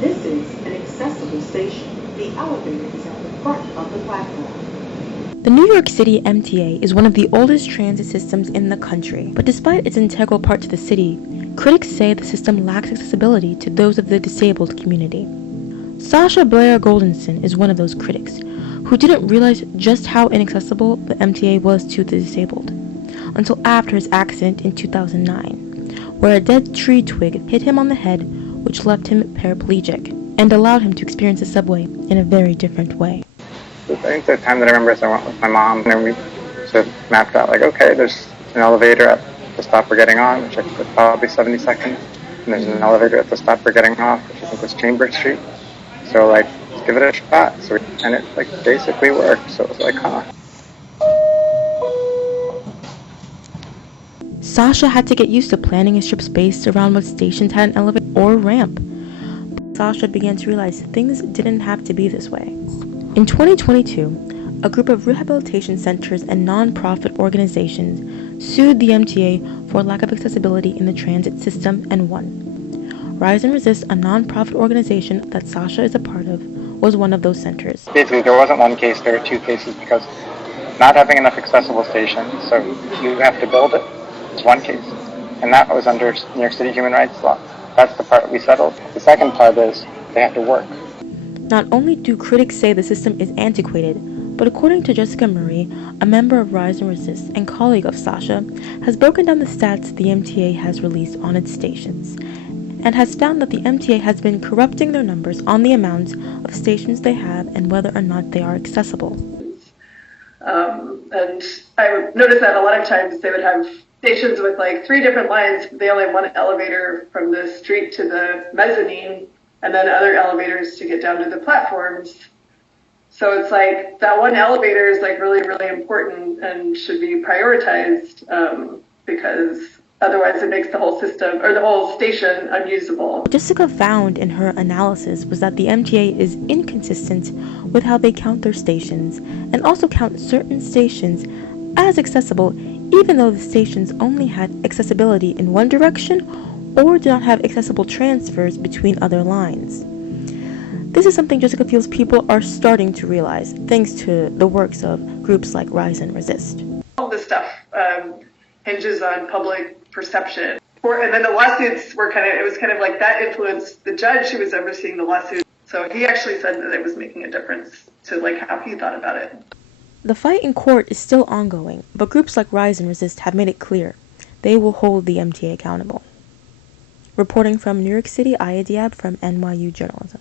This is an accessible station. The elevator is at the front of the platform. The New York City MTA is one of the oldest transit systems in the country, but despite its integral part to the city, critics say the system lacks accessibility to those of the disabled community. Sasha Blair Goldenson is one of those critics, who didn't realize just how inaccessible the MTA was to the disabled, until after his accident in 2009, where a dead tree twig hit him on the head, which left him paraplegic, and allowed him to experience the subway in a very different way. I think the time that I remember is I went with my mom, and we sort of mapped out, like, okay, there's an elevator at the stop we're getting on, which I think was probably 72nd, and there's an elevator at the stop we're getting off, which I think was Chambers Street. So, like, let's give it a shot. And it, like, basically worked. So it was like, huh. Sasha had to get used to planning his trips based around what stations had an elevator or ramp. Sasha began to realize things didn't have to be this way. In 2022, a group of rehabilitation centers and non-profit organizations sued the MTA for lack of accessibility in the transit system and won. Rise and Resist, a non-profit organization that Sasha is a part of, was one of those centers. Basically, there wasn't one case, there were two cases, because not having enough accessible stations, so you have to build it, is one case. And that was under New York City human rights law. That's the part we settled. The second part is they have to work. Not only do critics say the system is antiquated, but according to Jessica Murray, a member of Rise and Resist and colleague of Sasha, has broken down the stats the MTA has released on its stations, and has found that the MTA has been corrupting their numbers on the amount of stations they have and whether or not they are accessible. And I noticed that a lot of times they would have stations with like 3 different lines. They only have one elevator from the street to the mezzanine, and then other elevators to get down to the platforms. So it's like that one elevator is like really, really important and should be prioritized because otherwise it makes the whole system or the whole station unusable. What Jessica found in her analysis was that the MTA is inconsistent with how they count their stations and also count certain stations as accessible even though the stations only had accessibility in one direction or did not have accessible transfers between other lines. This is something Jessica feels people are starting to realize thanks to the works of groups like Rise and Resist. All this stuff hinges on public perception. And then the lawsuits were it was kind of like that influenced the judge who was overseeing the lawsuit. So he actually said that it was making a difference to like how he thought about it. The fight in court is still ongoing, but groups like Rise and Resist have made it clear they will hold the MTA accountable. Reporting from New York City, Aya Diab from NYU Journalism.